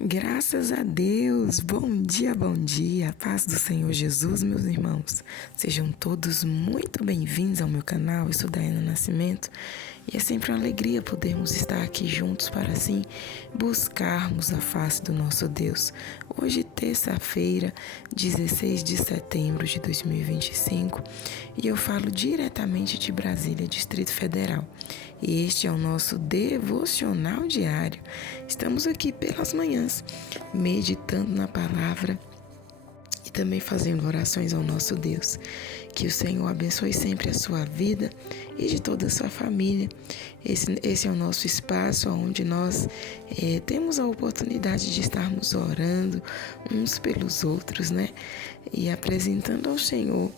Graças a Deus! Bom dia, a paz do Senhor Jesus, meus irmãos. Sejam todos muito bem-vindos ao meu canal. Eu sou Daiana Nascimento e é sempre uma alegria podermos estar aqui juntos para assim buscarmos a face do nosso Deus. Hoje, terça-feira, 16 de setembro de 2025, e eu falo diretamente de Brasília, Distrito Federal. E este é o nosso devocional diário. Estamos aqui pelas manhãs, meditando na palavra e também fazendo orações ao nosso Deus. Que o Senhor abençoe sempre a sua vida e de toda a sua família. Esse é o nosso espaço onde nós temos a oportunidade de estarmos orando uns pelos outros, né? E apresentando ao Senhor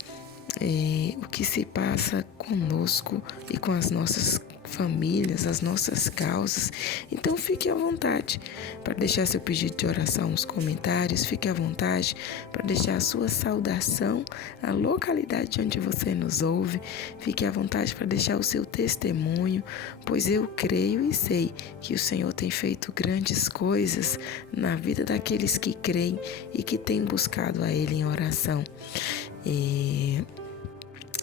o que se passa conosco e com as nossas famílias, as nossas causas. Então fique à vontade para deixar seu pedido de oração nos comentários, fique à vontade para deixar a sua saudação, a localidade onde você nos ouve, fique à vontade para deixar o seu testemunho, pois eu creio e sei que o Senhor tem feito grandes coisas na vida daqueles que creem e que têm buscado a Ele em oração.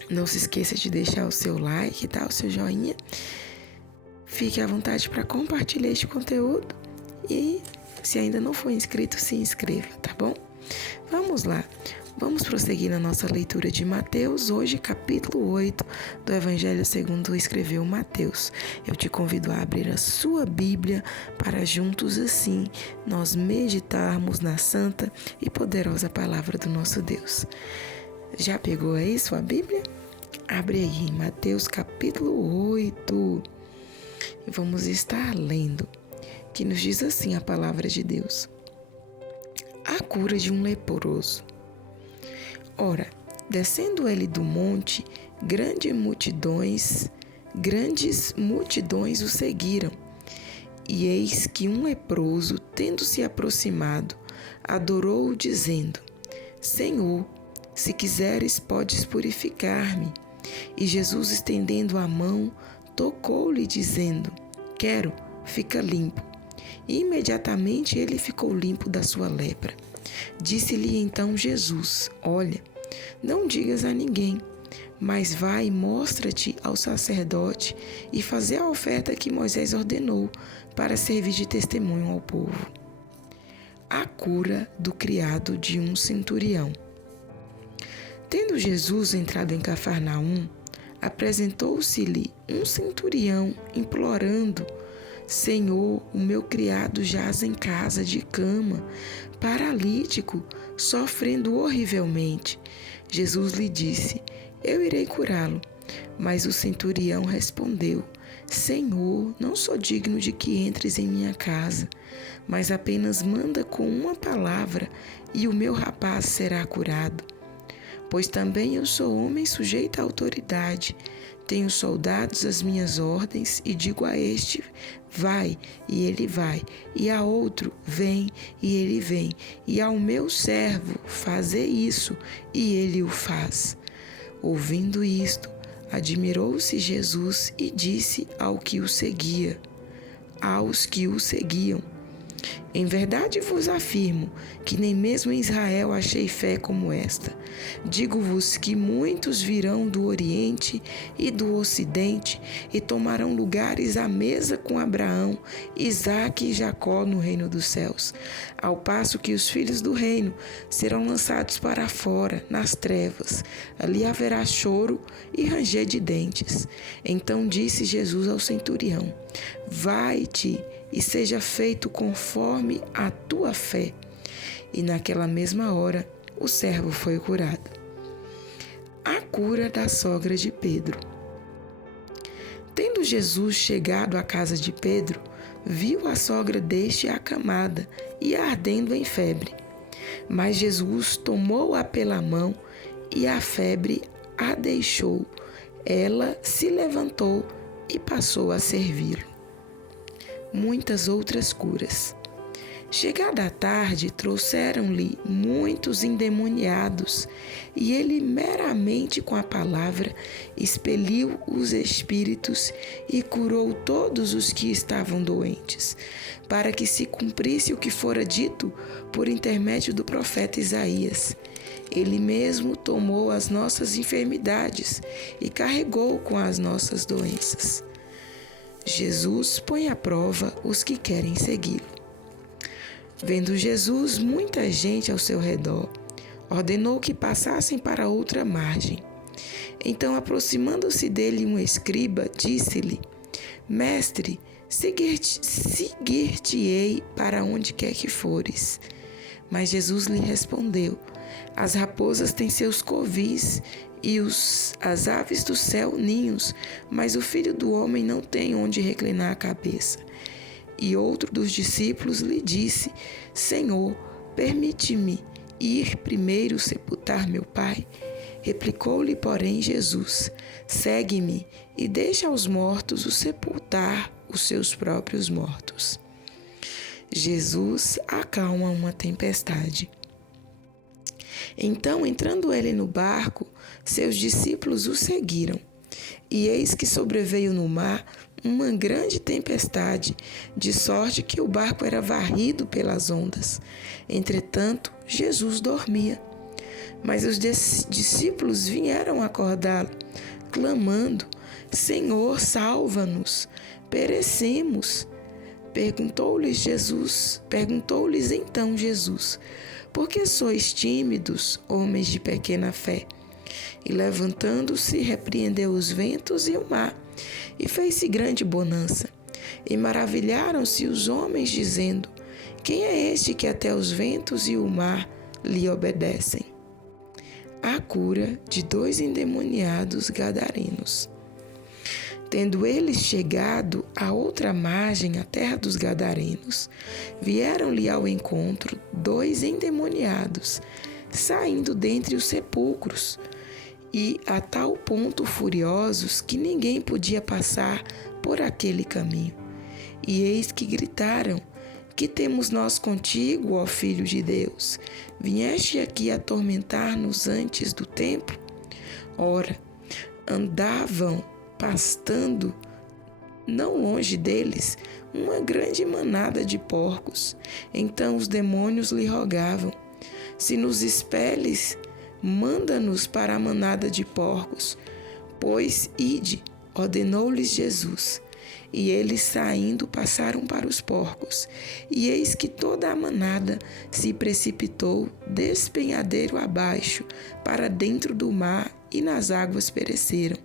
Não se esqueça de deixar o seu like, tá? O seu joinha. Fique à vontade para compartilhar este conteúdo e, se ainda não for inscrito, se inscreva, tá bom? Vamos lá. Vamos prosseguir na nossa leitura de Mateus, hoje capítulo 8 do Evangelho segundo escreveu Mateus. Eu te convido a abrir a sua Bíblia para juntos assim nós meditarmos na santa e poderosa palavra do nosso Deus. Já pegou aí sua Bíblia? Abre aí em Mateus capítulo 8 e vamos estar lendo, que nos diz assim a palavra de Deus. A cura de um leproso. Ora, descendo ele do monte, grandes multidões o seguiram. E eis que um leproso, tendo se aproximado, adorou-o dizendo: Senhor, se quiseres, podes purificar-me. E Jesus, estendendo a mão, tocou-lhe, dizendo: Quero, fica limpo. E imediatamente ele ficou limpo da sua lepra. Disse-lhe então Jesus: Olha, não digas a ninguém, mas vai e mostra-te ao sacerdote e fazer a oferta que Moisés ordenou para servir de testemunho ao povo. A cura do criado de um centurião. Tendo Jesus entrado em Cafarnaum, apresentou-se-lhe um centurião, implorando: Senhor, o meu criado jaz em casa de cama, paralítico, sofrendo horrivelmente. Jesus lhe disse: Eu irei curá-lo. Mas o centurião respondeu: Senhor, não sou digno de que entres em minha casa, mas apenas manda com uma palavra e o meu rapaz será curado. Pois também eu sou homem sujeito à autoridade, tenho soldados às minhas ordens, e digo a este: vai, e ele vai, e a outro: vem, e ele vem, e ao meu servo: fazer isso, e ele o faz. Ouvindo isto, admirou-se Jesus e disse aos que o seguiam: Em verdade vos afirmo que nem mesmo em Israel achei fé como esta. Digo-vos que muitos virão do Oriente e do Ocidente e tomarão lugares à mesa com Abraão, Isaque e Jacó no reino dos céus, ao passo que os filhos do reino serão lançados para fora, nas trevas. Ali haverá choro e ranger de dentes. Então disse Jesus ao centurião: Vai-te e seja feito conforme a tua fé. E naquela mesma hora o servo foi curado. A cura da sogra de Pedro. Tendo Jesus chegado à casa de Pedro, viu a sogra deste acamada e ardendo em febre. Mas Jesus tomou-a pela mão e a febre a deixou. Ela se levantou e passou a servi-lo. Muitas outras curas. Chegada a tarde, trouxeram-lhe muitos endemoniados, e ele meramente com a palavra expeliu os espíritos e curou todos os que estavam doentes, para que se cumprisse o que fora dito por intermédio do profeta Isaías. Ele mesmo tomou as nossas enfermidades e carregou com as nossas doenças. Jesus põe à prova os que querem segui-lo. Vendo Jesus muita gente ao seu redor, ordenou que passassem para outra margem. Então, aproximando-se dele um escriba, disse-lhe: Mestre, seguir-te-ei para onde quer que fores. Mas Jesus lhe respondeu: As raposas têm seus covis e as aves do céu ninhos, mas o Filho do Homem não tem onde reclinar a cabeça. E outro dos discípulos lhe disse: Senhor, permite-me ir primeiro sepultar meu pai? Replicou-lhe, porém, Jesus: Segue-me e deixa aos mortos o sepultar os seus próprios mortos. Jesus acalma uma tempestade. Então, entrando ele no barco, seus discípulos o seguiram. E eis que sobreveio no mar uma grande tempestade, de sorte que o barco era varrido pelas ondas. Entretanto, Jesus dormia. Mas os discípulos vieram acordá-lo, clamando: Senhor, salva-nos, perecemos. Perguntou-lhes então Jesus: Por que sois tímidos, homens de pequena fé? E levantando-se, repreendeu os ventos e o mar, e fez-se grande bonança. E maravilharam-se os homens, dizendo: Quem é este que até os ventos e o mar lhe obedecem? A cura de 2 endemoniados gadarenos. Tendo eles chegado à outra margem, a terra dos gadarenos, vieram-lhe ao encontro 2 endemoniados, saindo dentre os sepulcros, e a tal ponto furiosos que ninguém podia passar por aquele caminho. E eis que gritaram: Que temos nós contigo, ó Filho de Deus? Vieste aqui atormentar-nos antes do tempo? Ora, andavam pastando não longe deles uma grande manada de porcos. Então os demônios lhe rogavam: Se nos expeles, manda-nos para a manada de porcos. Pois ide, ordenou-lhes Jesus. E eles, saindo, passaram para os porcos. E eis que toda a manada se precipitou despenhadeiro abaixo, para dentro do mar, e nas águas pereceram.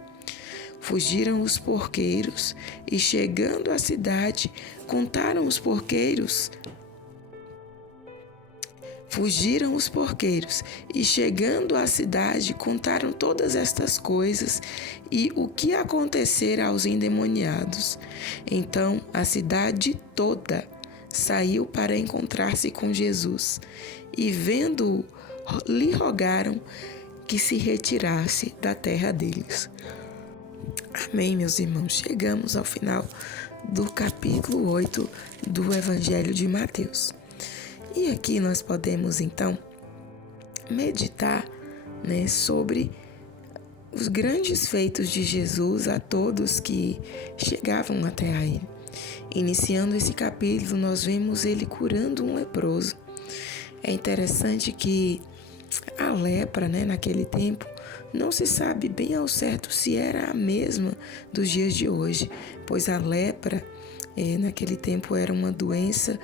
Fugiram os porqueiros, e chegando à cidade, contaram os porqueiros. Fugiram os porqueiros, e chegando à cidade, contaram todas estas coisas e o que acontecera aos endemoniados. Então a cidade toda saiu para encontrar-se com Jesus, e vendo-o, lhe rogaram que se retirasse da terra deles. Amém, meus irmãos. Chegamos ao final do capítulo 8 do Evangelho de Mateus. E aqui nós podemos, então, meditar, sobre os grandes feitos de Jesus a todos que chegavam até a ele. Iniciando esse capítulo, nós vemos ele curando um leproso. É interessante que a lepra, naquele tempo, não se sabe bem ao certo se era a mesma dos dias de hoje, pois a lepra, naquele tempo, era uma doença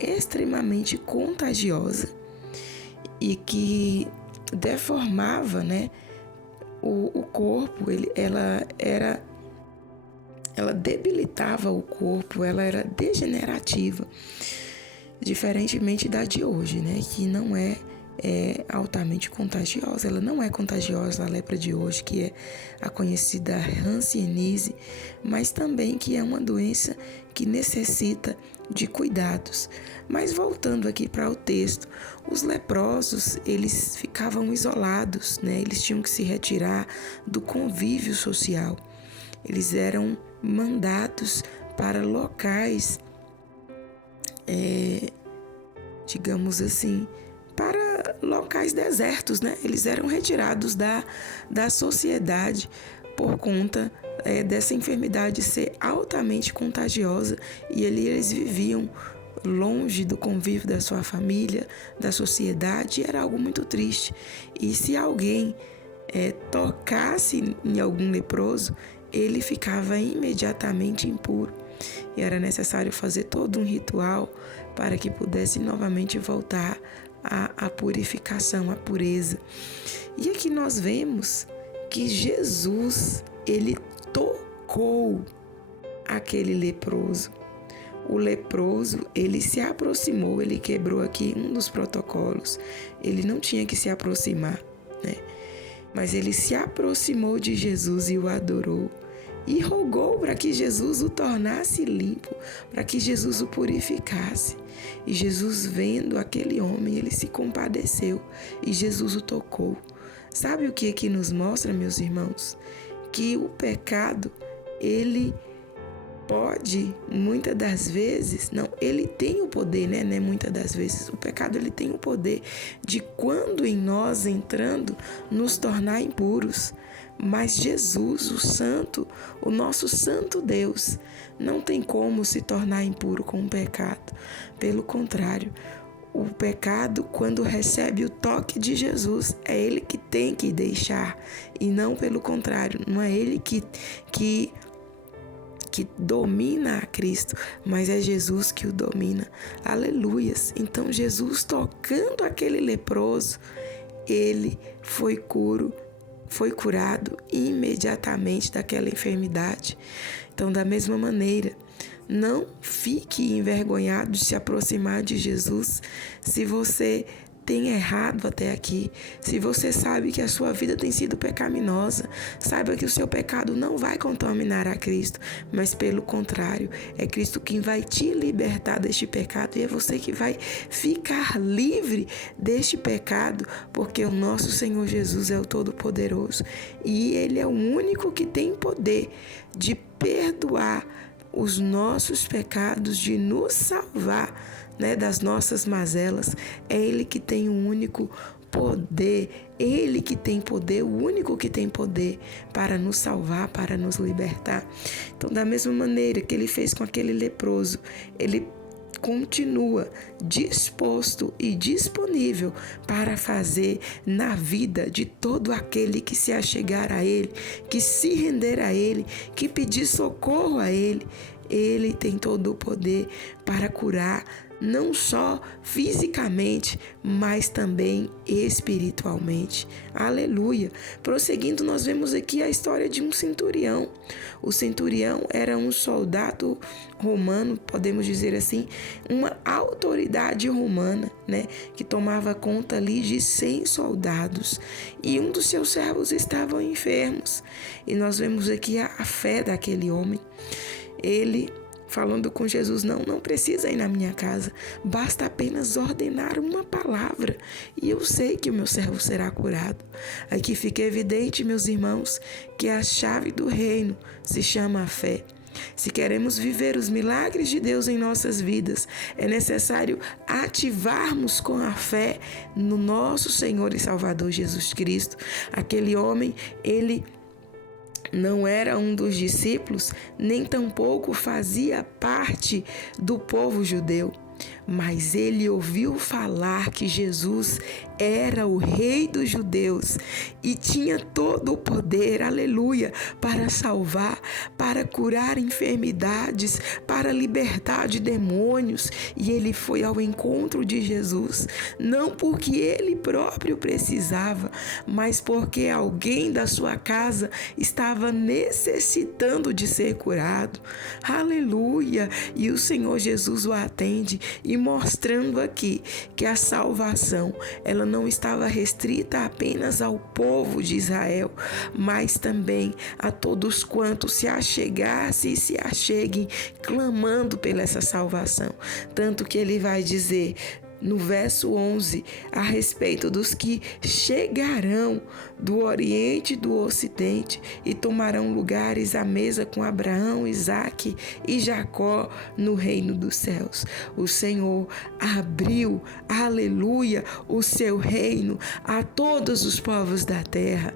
extremamente contagiosa e que deformava, o corpo. Ela debilitava o corpo, ela era degenerativa, diferentemente da de hoje, que não é altamente contagiosa. Ela não é contagiosa, a lepra de hoje, que é a conhecida hanseníase, mas também que é uma doença que necessita de cuidados. Mas voltando aqui para o texto, os leprosos, eles ficavam isolados, eles tinham que se retirar do convívio social. Eles eram mandados para locais digamos assim, para locais desertos, né? Eles eram retirados da sociedade por conta dessa enfermidade ser altamente contagiosa, e eles viviam longe do convívio da sua família, da sociedade, e era algo muito triste. E se alguém tocasse em algum leproso, ele ficava imediatamente impuro. E era necessário fazer todo um ritual para que pudesse novamente voltar à purificação, à pureza. E aqui nós vemos que Jesus, ele tocou aquele leproso. O leproso, ele se aproximou, ele quebrou aqui um dos protocolos. Ele não tinha que se aproximar, né? Mas ele se aproximou de Jesus e o adorou. E rogou para que Jesus o tornasse limpo, para que Jesus o purificasse. E Jesus, vendo aquele homem, ele se compadeceu e Jesus o tocou. Sabe o que aqui nos mostra, meus irmãos? Que o pecado, ele pode, muitas das vezes, não, ele tem o poder, né? Muitas das vezes, o pecado, ele tem o poder de, quando em nós entrando, nos tornar impuros. Mas Jesus, o Santo, o nosso Santo Deus, não tem como se tornar impuro com o pecado. Pelo contrário, o pecado, quando recebe o toque de Jesus, é ele que tem que deixar, e não pelo contrário. Não é ele que domina a Cristo, mas é Jesus que o domina. Aleluias! Então Jesus, tocando aquele leproso, ele foi curado imediatamente daquela enfermidade. Então, da mesma maneira, não fique envergonhado de se aproximar de Jesus. Se você tem errado até aqui, se você sabe que a sua vida tem sido pecaminosa, saiba que o seu pecado não vai contaminar a Cristo, mas pelo contrário, é Cristo quem vai te libertar deste pecado, e é você que vai ficar livre deste pecado, porque o nosso Senhor Jesus é o Todo-Poderoso e Ele é o único que tem poder de perdoar os nossos pecados, de nos salvar, né, das nossas mazelas. É Ele que tem o único poder, Ele que tem poder, o único que tem poder para nos salvar, para nos libertar. Então, da mesma maneira que Ele fez com aquele leproso, Ele continua disposto e disponível para fazer na vida de todo aquele que se achegar a Ele, que se render a Ele, que pedir socorro a Ele. Ele tem todo o poder para curar, não só fisicamente, mas também espiritualmente. Aleluia! Prosseguindo, nós vemos aqui a história de um centurião. O centurião era um soldado romano, podemos dizer assim, uma autoridade romana, né, que tomava conta ali de 100 soldados. E um dos seus servos estava enfermos. E nós vemos aqui a fé daquele homem. Ele, falando com Jesus, não precisa ir na minha casa, basta apenas ordenar uma palavra e eu sei que o meu servo será curado. Aqui fica evidente, meus irmãos, que a chave do reino se chama a fé. Se queremos viver os milagres de Deus em nossas vidas, é necessário ativarmos com a fé no nosso Senhor e Salvador Jesus Cristo. Aquele homem, ele não era um dos discípulos, nem tampouco fazia parte do povo judeu, mas ele ouviu falar que Jesus era o rei dos judeus e tinha todo o poder, aleluia, para salvar, para curar enfermidades, para libertar de demônios. E ele foi ao encontro de Jesus, não porque ele próprio precisava, mas porque alguém da sua casa estava necessitando de ser curado. Aleluia! E o Senhor Jesus o atende, e mostrando aqui que a salvação, ela não estava restrita apenas ao povo de Israel, mas também a todos quantos se achegassem e se acheguem clamando pela essa salvação. Tanto que ele vai dizer: no verso 11, a respeito dos que chegarão do Oriente e do Ocidente e tomarão lugares à mesa com Abraão, Isaque e Jacó no reino dos céus. O Senhor abriu, aleluia, o seu reino a todos os povos da terra.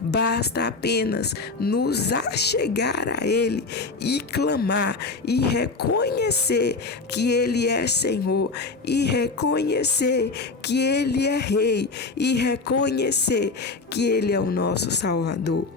Basta apenas nos achegar a Ele e clamar e reconhecer que Ele é Senhor, e reconhecer que Ele é Rei, e reconhecer que Ele é o nosso Salvador.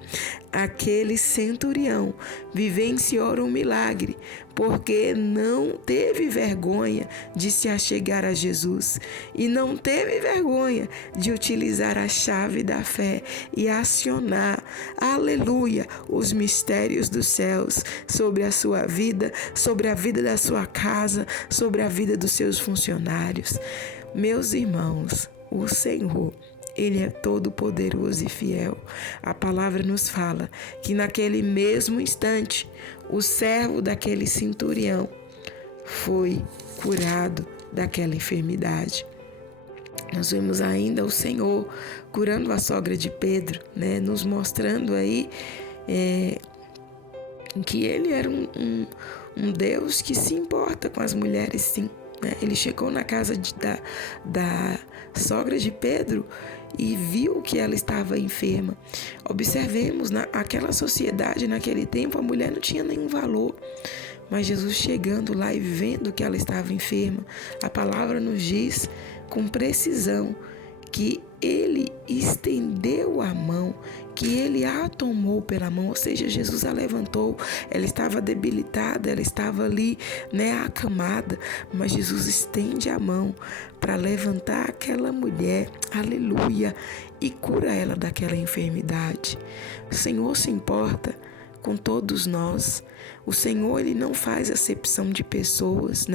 Aquele centurião vivenciou um milagre, porque não teve vergonha de se achegar a Jesus e não teve vergonha de utilizar a chave da fé e acionar, aleluia, os mistérios dos céus sobre a sua vida, sobre a vida da sua casa, sobre a vida dos seus funcionários. Meus irmãos, o Senhor, Ele é todo poderoso e fiel. A palavra nos fala que naquele mesmo instante, o servo daquele centurião foi curado daquela enfermidade. Nós vemos ainda o Senhor curando a sogra de Pedro, né? Nos mostrando aí que Ele era um Deus que se importa com as mulheres, sim. Ele chegou na casa da sogra de Pedro e viu que ela estava enferma. Observemos, naquela sociedade, naquele tempo, a mulher não tinha nenhum valor. Mas Jesus chegando lá e vendo que ela estava enferma, a palavra nos diz com precisão que Ele estendeu a mão, que Ele a tomou pela mão, ou seja, Jesus a levantou. Ela estava debilitada, ela estava ali, acamada, mas Jesus estende a mão para levantar aquela mulher, aleluia, e cura ela daquela enfermidade. O Senhor se importa com todos nós. O Senhor, Ele não faz acepção de pessoas,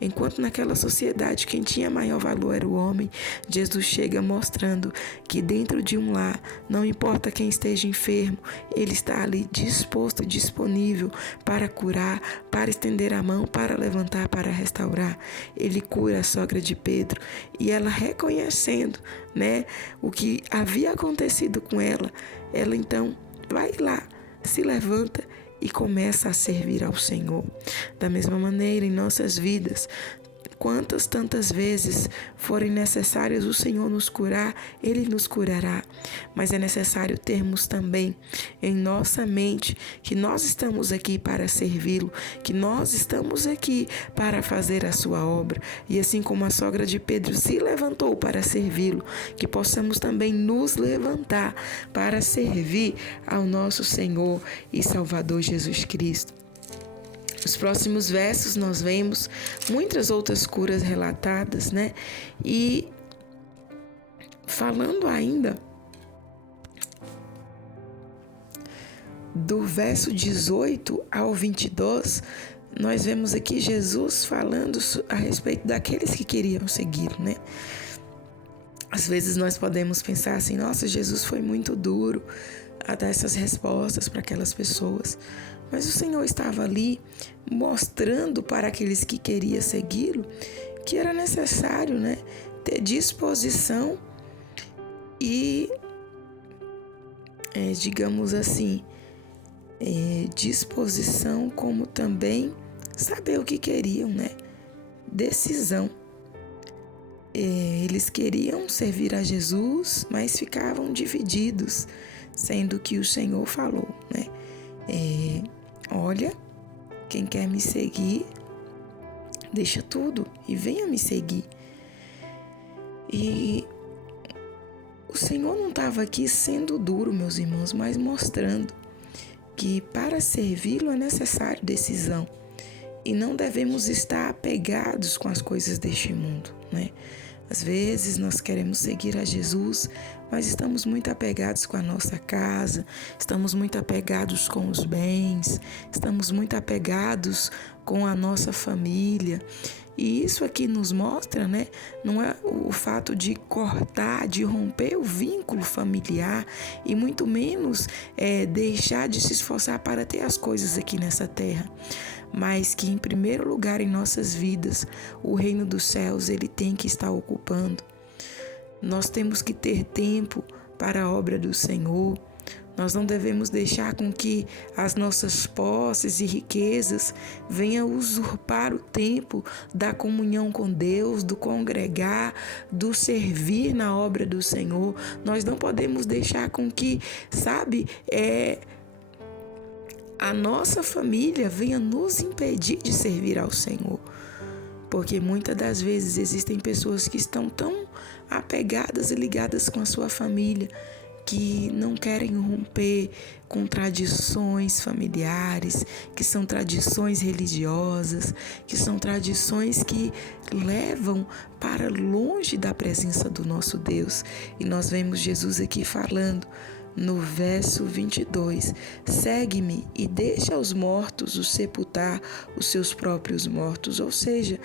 Enquanto naquela sociedade quem tinha maior valor era o homem, Jesus chega mostrando que dentro de um lar, não importa quem esteja enfermo, Ele está ali disposto e disponível para curar, para estender a mão, para levantar, para restaurar. Ele cura a sogra de Pedro e ela, reconhecendo, o que havia acontecido com ela, ela então vai lá, se levanta e começa a servir ao Senhor. Da mesma maneira, em nossas vidas, tantas vezes forem necessárias o Senhor nos curar, Ele nos curará. Mas é necessário termos também em nossa mente que nós estamos aqui para servi-lo, que nós estamos aqui para fazer a sua obra. E assim como a sogra de Pedro se levantou para servi-lo, que possamos também nos levantar para servir ao nosso Senhor e Salvador Jesus Cristo. Nos próximos versos nós vemos muitas outras curas relatadas, E falando ainda do verso 18 ao 22, nós vemos aqui Jesus falando a respeito daqueles que queriam segui-lo, Às vezes nós podemos pensar assim, nossa, Jesus foi muito duro a dar essas respostas para aquelas pessoas. Mas o Senhor estava ali mostrando para aqueles que queriam segui-lo que era necessário, ter disposição e, digamos assim, disposição como também saber o que queriam, Decisão. Eles queriam servir a Jesus, mas ficavam divididos, sendo que o Senhor falou, olha, quem quer me seguir, deixa tudo e venha me seguir. E o Senhor não estava aqui sendo duro, meus irmãos, mas mostrando que para servi-lo é necessário decisão. E não devemos estar apegados com as coisas deste mundo, Às vezes nós queremos seguir a Jesus, mas estamos muito apegados com a nossa casa, estamos muito apegados com os bens, estamos muito apegados com a nossa família. E isso aqui nos mostra, né, não é o fato de cortar, de romper o vínculo familiar e muito menos deixar de se esforçar para ter as coisas aqui nessa terra, mas que em primeiro lugar em nossas vidas o reino dos céus ele tem que estar ocupando. Nós temos que ter tempo para a obra do Senhor. Nós não devemos deixar com que as nossas posses e riquezas venham usurpar o tempo da comunhão com Deus, do congregar, do servir na obra do Senhor. Nós não podemos deixar com que, a nossa família venha nos impedir de servir ao Senhor. Porque muitas das vezes existem pessoas que estão tão apegadas e ligadas com a sua família que não querem romper com tradições familiares, que são tradições religiosas, que são tradições que levam para longe da presença do nosso Deus. E nós vemos Jesus aqui falando no verso 22, segue-me e deixa aos mortos os sepultar os seus próprios mortos, ou seja,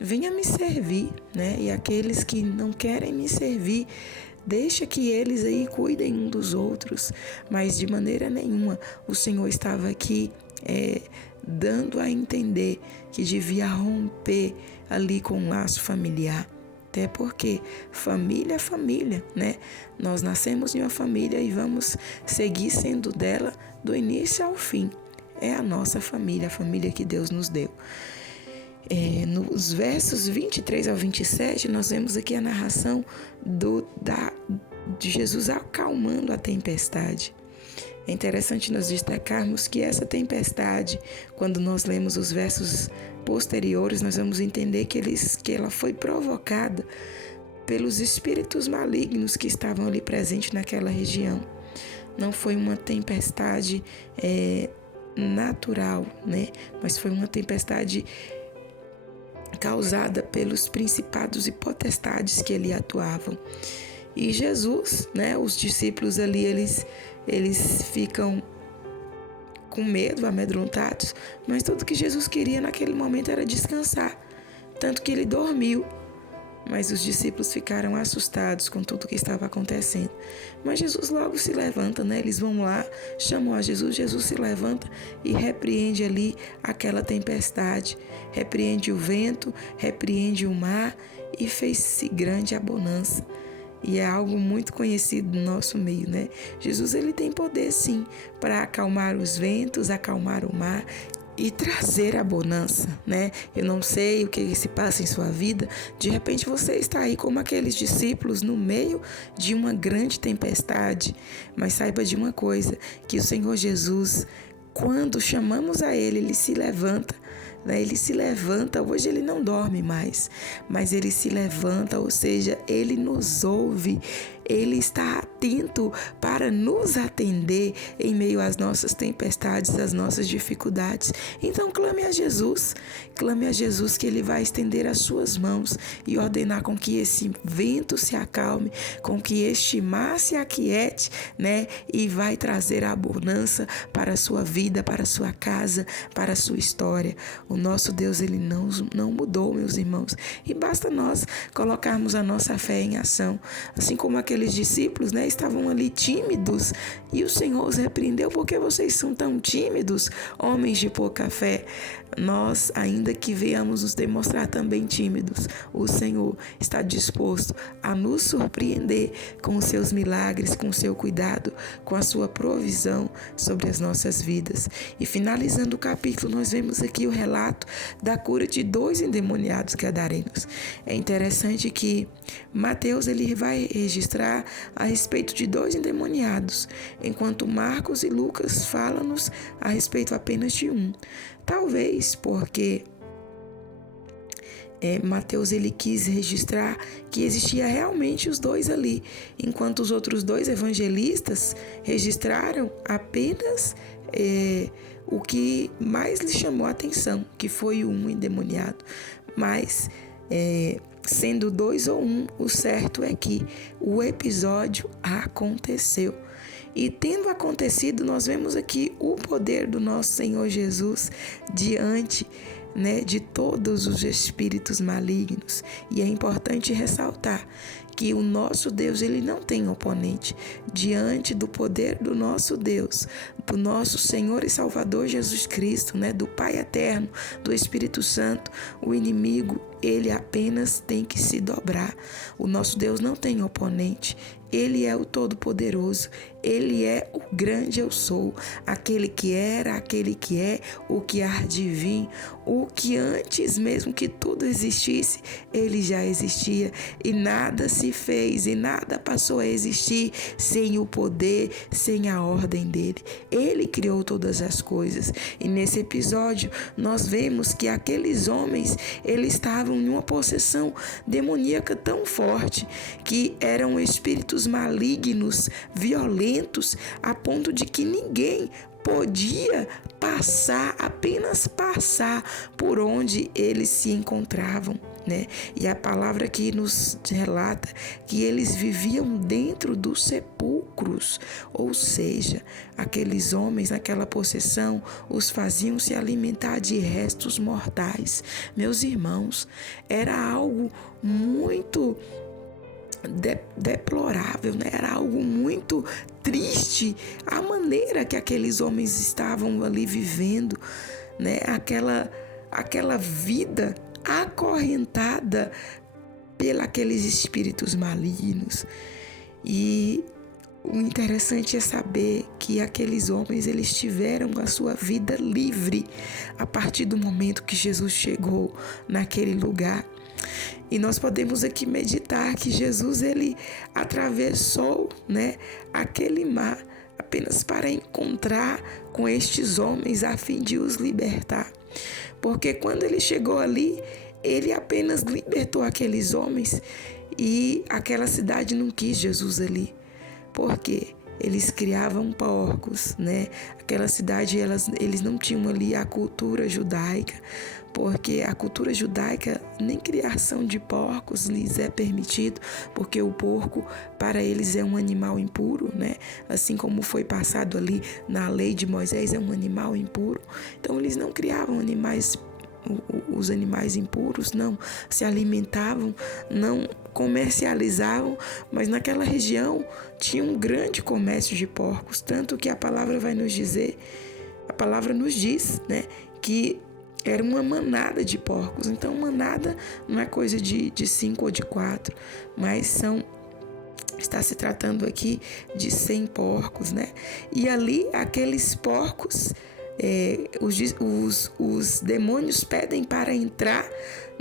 venha me servir, né? E aqueles que não querem me servir, deixa que eles aí cuidem um dos outros, mas de maneira nenhuma o Senhor estava aqui dando a entender que devia romper ali com o laço familiar. Até porque família é família, né? Nós nascemos em uma família e vamos seguir sendo dela do início ao fim. É a nossa família, a família que Deus nos deu. Nos versos 23 ao 27, nós vemos aqui a narração de Jesus acalmando a tempestade. É interessante nós destacarmos que essa tempestade, quando nós lemos os versos posteriores, nós vamos entender que ela foi provocada pelos espíritos malignos que estavam ali presentes naquela região. Não foi uma tempestade natural, né? Mas foi uma tempestade causada pelos principados e potestades que ali atuavam. E Jesus, né, os discípulos ali, eles ficam com medo, amedrontados, mas tudo que Jesus queria naquele momento era descansar, tanto que ele dormiu. Mas os discípulos ficaram assustados com tudo que estava acontecendo. Mas Jesus logo se levanta, né? Eles vão lá, chamam a Jesus, Jesus se levanta e repreende ali aquela tempestade, repreende o vento, repreende o mar e fez-se grande a bonança. E é algo muito conhecido no nosso meio, né? Jesus, ele tem poder, sim, para acalmar os ventos, acalmar o mar e trazer a bonança, né? Eu não sei o que se passa em sua vida. De repente você está aí como aqueles discípulos no meio de uma grande tempestade. Mas saiba de uma coisa, que o Senhor Jesus, quando chamamos a Ele se levanta, né? Ele se levanta, hoje Ele não dorme mais, mas Ele se levanta, ou seja, Ele nos ouve, Ele está atento para nos atender em meio às nossas tempestades, às nossas dificuldades. Então clame a Jesus que Ele vai estender as suas mãos e ordenar com que esse vento se acalme, com que este mar se aquiete, né? E vai trazer a bonança para a sua vida, para a sua casa, para a sua história. O nosso Deus, Ele não mudou, meus irmãos, e basta nós colocarmos a nossa fé em ação, assim como aqueles discípulos, né, estavam ali tímidos e o Senhor os repreendeu. Porque vocês são tão tímidos, homens de pouca fé? Nós, ainda que venhamos nos demonstrar também tímidos, o Senhor está disposto a nos surpreender com os seus milagres, com o seu cuidado, com a sua provisão sobre as nossas vidas. E finalizando o capítulo, nós vemos aqui o relato da cura de 2 endemoniados gadarenos. É interessante que Mateus ele vai registrar a respeito de 2 endemoniados, enquanto Marcos e Lucas falam-nos a respeito apenas de um. Talvez porque Mateus ele quis registrar que existia realmente os 2 ali, enquanto os outros 2 evangelistas registraram apenas o que mais lhe chamou a atenção, que foi o um endemoniado. Mas sendo 2 ou 1, o certo é que o episódio aconteceu. E tendo acontecido, nós vemos aqui o poder do nosso Senhor Jesus diante, né, de todos os espíritos malignos. E é importante ressaltar que o nosso Deus, ele não tem oponente. Diante do poder do nosso Deus, do nosso Senhor e Salvador Jesus Cristo, né, do Pai Eterno, do Espírito Santo, o inimigo, ele apenas tem que se dobrar. O nosso Deus não tem oponente. Ele é o Todo-Poderoso, Ele é o grande eu sou, aquele que era, aquele que é, o que há de vir, o que antes mesmo que tudo existisse, Ele já existia e nada se fez e nada passou a existir sem o poder, sem a ordem dEle. Ele criou todas as coisas e nesse episódio nós vemos que aqueles homens, eles estavam em uma possessão demoníaca tão forte que eram espíritos malignos, violentos, a ponto de que ninguém podia apenas passar por onde eles se encontravam, né? E a palavra aqui nos relata que eles viviam dentro dos sepulcros, ou seja, aqueles homens naquela possessão os faziam se alimentar de restos mortais. Meus irmãos, era algo muito deplorável, né? Era algo muito triste a maneira que aqueles homens estavam ali vivendo, né? Aquela vida acorrentada pelos espíritos malignos. E o interessante é saber que aqueles homens, eles tiveram a sua vida livre a partir do momento que Jesus chegou naquele lugar. E nós podemos aqui meditar que Jesus, ele atravessou, né, aquele mar apenas para encontrar com estes homens a fim de os libertar. Porque quando ele chegou ali, ele apenas libertou aqueles homens e aquela cidade não quis Jesus ali. Por quê? Eles criavam porcos, né? Aquela cidade, eles não tinham ali a cultura judaica, porque a cultura judaica, nem criação de porcos lhes é permitido, porque o porco, para eles, é um animal impuro, né? Assim como foi passado ali na lei de Moisés, é um animal impuro. Então, eles não criavam os animais impuros, não se alimentavam, não comercializavam, mas naquela região tinha um grande comércio de porcos, tanto que a palavra vai nos dizer, a palavra nos diz, né, que era uma manada de porcos. Então, manada não é coisa de 5 ou de 4, mas está se tratando aqui de 100 porcos, né? E ali, aqueles porcos, os demônios pedem para entrar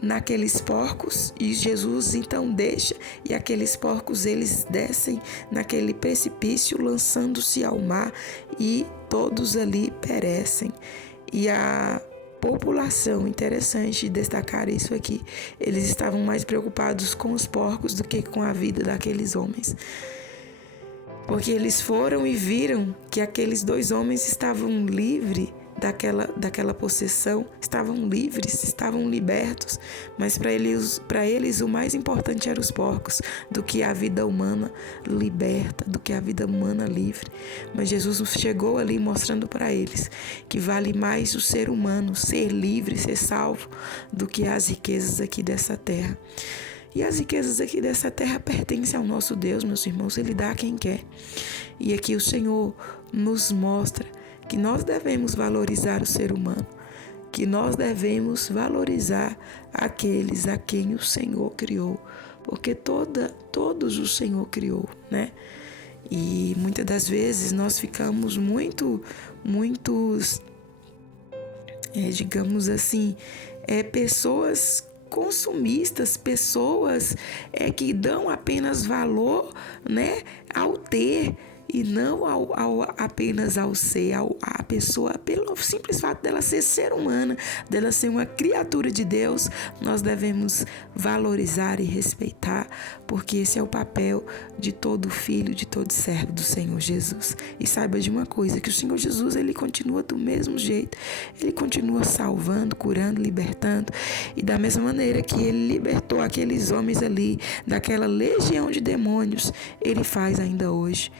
naqueles porcos e Jesus então deixa, e aqueles porcos, eles descem naquele precipício, lançando-se ao mar, e todos ali perecem. E a população, interessante destacar isso aqui, eles estavam mais preocupados com os porcos do que com a vida daqueles homens. Porque eles foram e viram que aqueles 2 homens estavam livres daquela possessão, estavam livres, estavam libertos, mas para eles o mais importante eram os porcos, do que a vida humana liberta, do que a vida humana livre. Mas Jesus chegou ali mostrando para eles que vale mais o ser humano, ser livre, ser salvo, do que as riquezas aqui dessa terra. E as riquezas aqui dessa terra pertencem ao nosso Deus, meus irmãos, Ele dá a quem quer. E aqui o Senhor nos mostra que nós devemos valorizar o ser humano, que nós devemos valorizar aqueles a quem o Senhor criou, porque todos o Senhor criou, né? E muitas das vezes nós ficamos muitos, digamos assim, pessoas consumistas, pessoas que dão apenas valor, né, ao ter, e não apenas ao ser, a pessoa, pelo simples fato dela ser humana, dela ser uma criatura de Deus, nós devemos valorizar e respeitar, porque esse é o papel de todo filho, de todo servo do Senhor Jesus. E saiba de uma coisa, que o Senhor Jesus, Ele continua do mesmo jeito, Ele continua salvando, curando, libertando, e da mesma maneira que Ele libertou aqueles homens ali, daquela legião de demônios, Ele faz ainda hoje.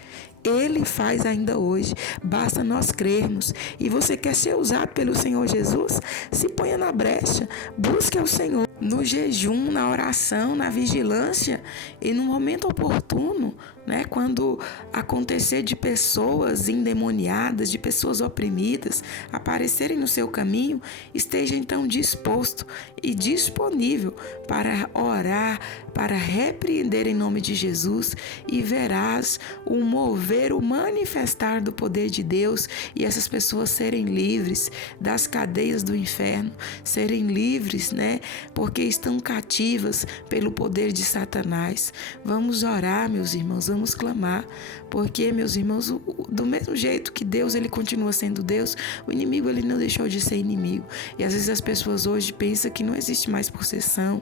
Ele faz ainda hoje. Basta nós crermos. E você quer ser usado pelo Senhor Jesus? Se ponha na brecha. Busque ao Senhor no jejum, na oração, na vigilância e no momento oportuno, né? Quando acontecer de pessoas endemoniadas, de pessoas oprimidas aparecerem no seu caminho, esteja então disposto e disponível para orar, para repreender em nome de Jesus, e verás o mover, o manifestar do poder de Deus, e essas pessoas serem livres das cadeias do inferno, serem livres, né? Porque estão cativas pelo poder de Satanás. Vamos orar, meus irmãos, vamos clamar, porque, meus irmãos, do mesmo jeito que Deus, ele continua sendo Deus, o inimigo, ele não deixou de ser inimigo. E às vezes as pessoas hoje pensam que não existe mais possessão,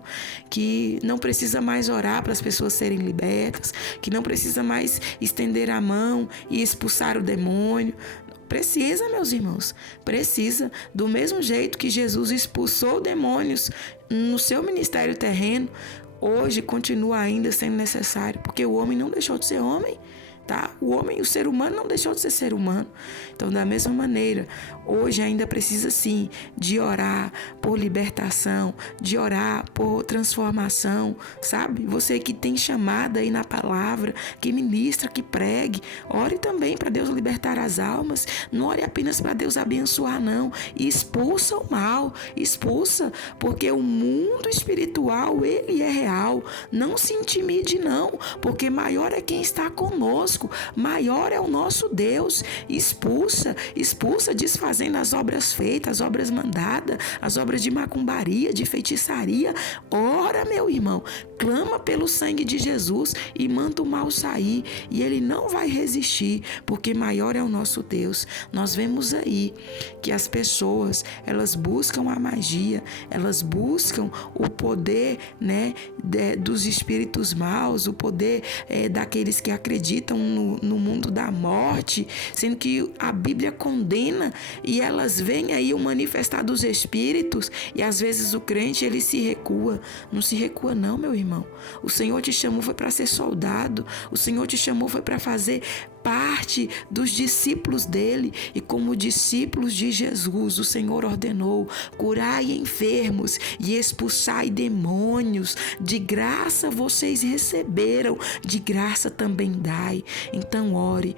que não precisa mais orar para as pessoas serem libertas, que não precisa mais estender a mão e expulsar o demônio. Precisa, meus irmãos, precisa. Do mesmo jeito que Jesus expulsou demônios no seu ministério terreno, hoje continua ainda sendo necessário, porque o homem não deixou de ser homem, tá? O ser humano não deixou de ser ser humano. Então, da mesma maneira, hoje ainda precisa sim de orar por libertação, de orar por transformação, sabe? Você que tem chamada aí na palavra, que ministra, que pregue, ore também para Deus libertar as almas. Não ore apenas para Deus abençoar, não. Expulsa o mal, expulsa, porque o mundo espiritual, ele é real. Não se intimide, não, porque maior é quem está conosco. Maior é o nosso Deus. Expulsa, desfazendo as obras feitas, as obras mandadas, as obras de macumbaria, de feitiçaria. Ora, meu irmão, clama pelo sangue de Jesus e manda o mal sair, e ele não vai resistir, porque maior é o nosso Deus. Nós vemos aí que as pessoas, elas buscam a magia, elas buscam o poder, né, dos espíritos maus, o poder daqueles que acreditam no mundo da morte, sendo que a Bíblia condena, e elas veem aí o manifestar dos espíritos, e às vezes o crente, ele se recua. Não se recua não, meu irmão. O Senhor te chamou foi para ser soldado, o Senhor te chamou foi para fazer parte dos discípulos dele, e como discípulos de Jesus, o Senhor ordenou: curai enfermos e expulsai demônios. De graça vocês receberam, de graça também dai. Então ore,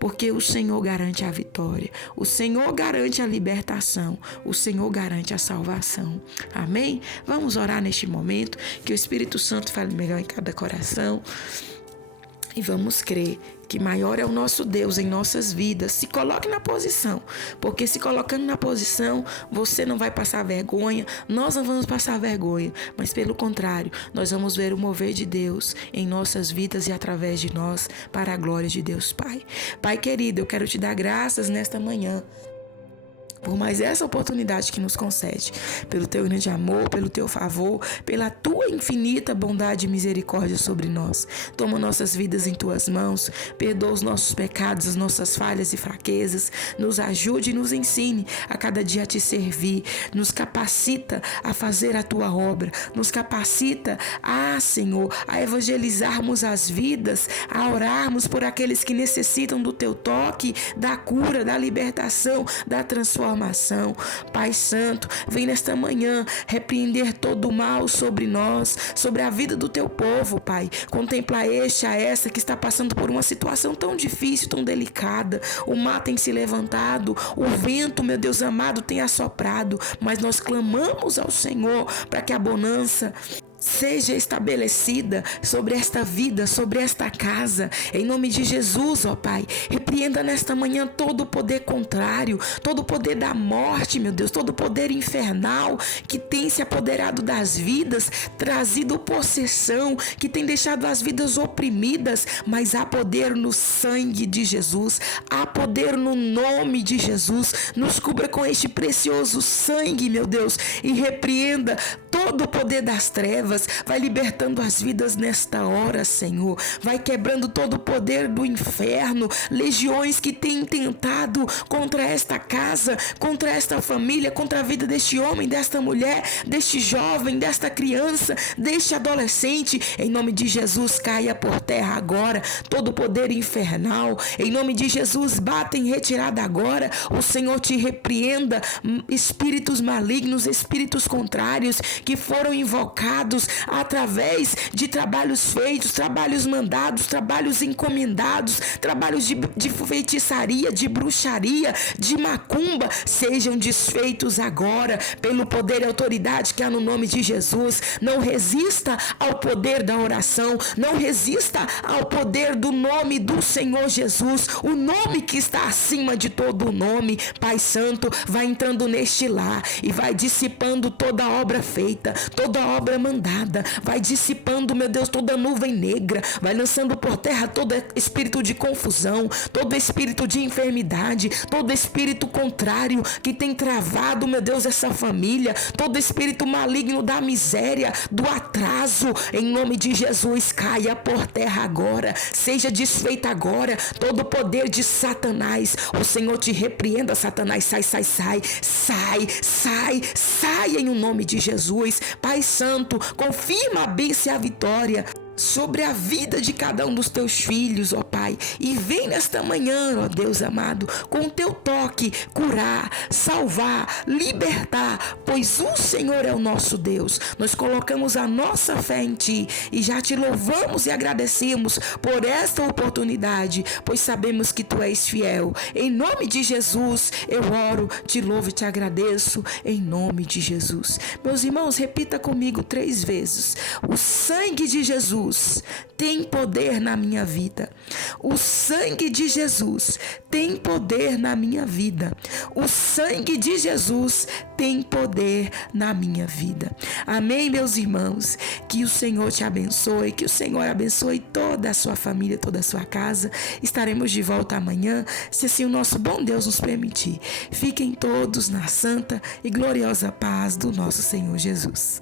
porque o Senhor garante a vitória, o Senhor garante a libertação, o Senhor garante a salvação. Amém? Vamos orar neste momento, que o Espírito Santo fale melhor em cada coração. E vamos crer que maior é o nosso Deus em nossas vidas. Se coloque na posição, porque se colocando na posição, você não vai passar vergonha, nós não vamos passar vergonha, mas pelo contrário, nós vamos ver o mover de Deus em nossas vidas e através de nós, para a glória de Deus Pai. Pai querido, eu quero te dar graças nesta manhã, por mais essa oportunidade que nos concede, pelo teu grande amor, pelo teu favor, pela tua infinita bondade e misericórdia sobre nós. Toma nossas vidas em tuas mãos, perdoa os nossos pecados, as nossas falhas e fraquezas, nos ajude e nos ensine a cada dia a te servir, nos capacita a fazer a tua obra, nos capacita, Senhor, a evangelizarmos as vidas, a orarmos por aqueles que necessitam do teu toque, da cura, da libertação, da transformação. Pai Santo, vem nesta manhã repreender todo o mal sobre nós, sobre a vida do teu povo, Pai. Contempla essa que está passando por uma situação tão difícil, tão delicada. O mar tem se levantado, o vento, meu Deus amado, tem assoprado, mas nós clamamos ao Senhor para que a bonança seja estabelecida sobre esta vida, sobre esta casa, em nome de Jesus, ó Pai. Repreenda nesta manhã todo o poder contrário, todo o poder da morte, meu Deus, todo o poder infernal que tem se apoderado das vidas, trazido possessão, que tem deixado as vidas oprimidas, mas há poder no sangue de Jesus, há poder no nome de Jesus. Nos cubra com este precioso sangue, meu Deus, e repreenda todo o poder das trevas, trevas, vai libertando as vidas nesta hora, Senhor. Vai quebrando todo o poder do inferno, legiões que têm tentado contra esta casa, contra esta família, contra a vida deste homem, desta mulher, deste jovem, desta criança, deste adolescente. Em nome de Jesus, caia por terra agora todo o poder infernal. Em nome de Jesus, bata em retirada agora. O Senhor te repreenda, espíritos malignos, espíritos contrários que foram invocados através de trabalhos feitos, trabalhos mandados, trabalhos encomendados, trabalhos de feitiçaria, de bruxaria, de macumba, sejam desfeitos agora pelo poder e autoridade que há no nome de Jesus. Não resista ao poder da oração, não resista ao poder do nome do Senhor Jesus, o nome que está acima de todo o nome. Pai Santo, vai entrando neste lar e vai dissipando toda obra feita, toda obra mandada, vai dissipando, meu Deus, toda nuvem negra, vai lançando por terra todo espírito de confusão, todo espírito de enfermidade, todo espírito contrário que tem travado, meu Deus, essa família, todo espírito maligno da miséria, do atraso, em nome de Jesus, caia por terra agora, seja desfeita agora todo o poder de Satanás. O Senhor te repreenda, Satanás, sai em nome de Jesus. Pai Santo, confirma a bênção e a vitória sobre a vida de cada um dos teus filhos, ó Pai, e vem nesta manhã, ó Deus amado, com o teu toque, curar, salvar, libertar, pois o Senhor é o nosso Deus. Nós colocamos a nossa fé em Ti e já Te louvamos e agradecemos por esta oportunidade, pois sabemos que Tu és fiel. Em nome de Jesus, eu oro, Te louvo e Te agradeço, em nome de Jesus. Meus irmãos, repita comigo 3 vezes: o sangue de Jesus tem poder na minha vida. O sangue de Jesus tem poder na minha vida. O sangue de Jesus tem poder na minha vida. Amém, meus irmãos? Que o Senhor te abençoe, que o Senhor abençoe toda a sua família, toda a sua casa. Estaremos de volta amanhã, se assim o nosso bom Deus nos permitir. Fiquem todos na santa e gloriosa paz do nosso Senhor Jesus.